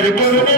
আমাদের করুণা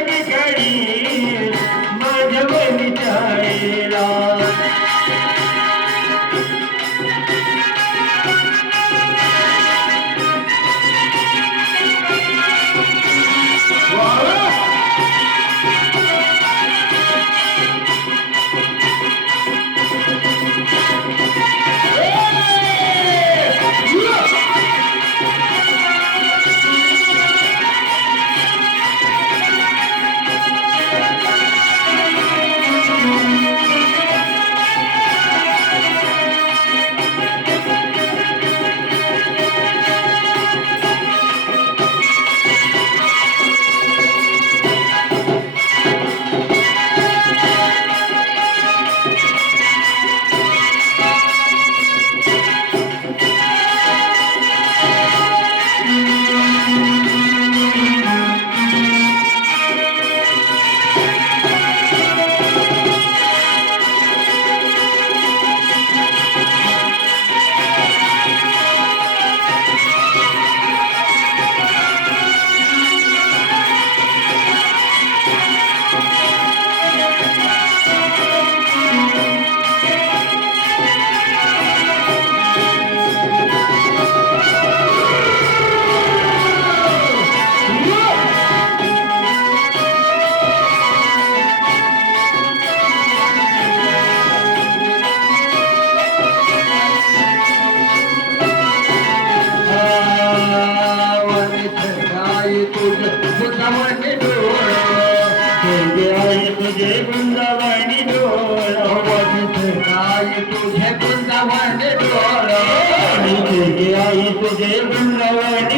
ఇప్పుడు జయప్రదం రావాలంటే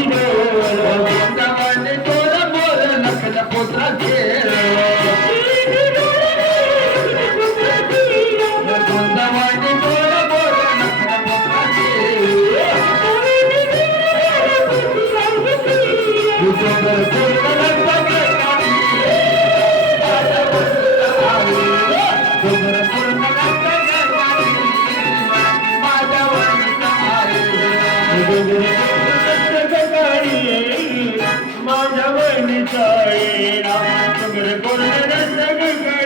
बोलणार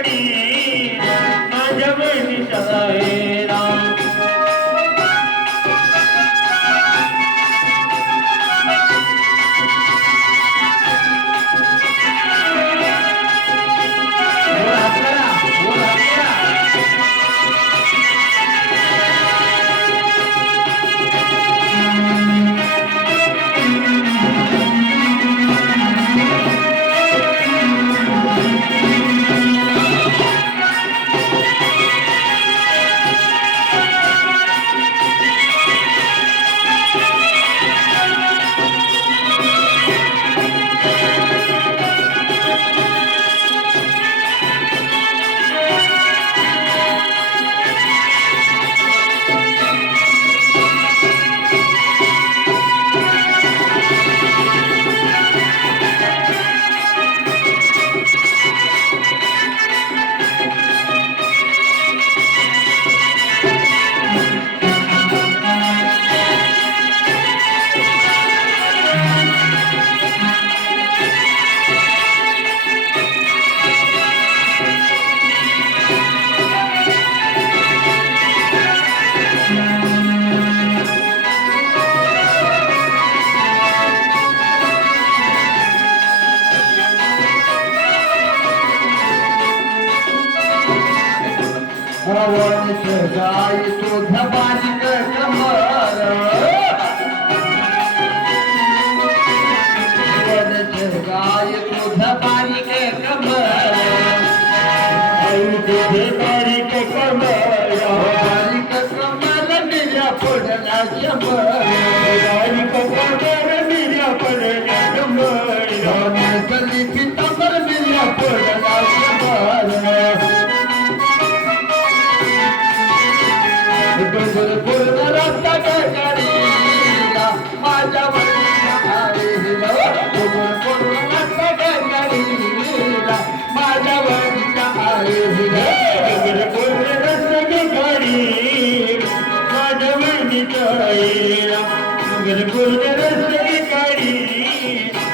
सगळी माझ्या बहिणीच्या Yeah. I'm gonna put it in the garden.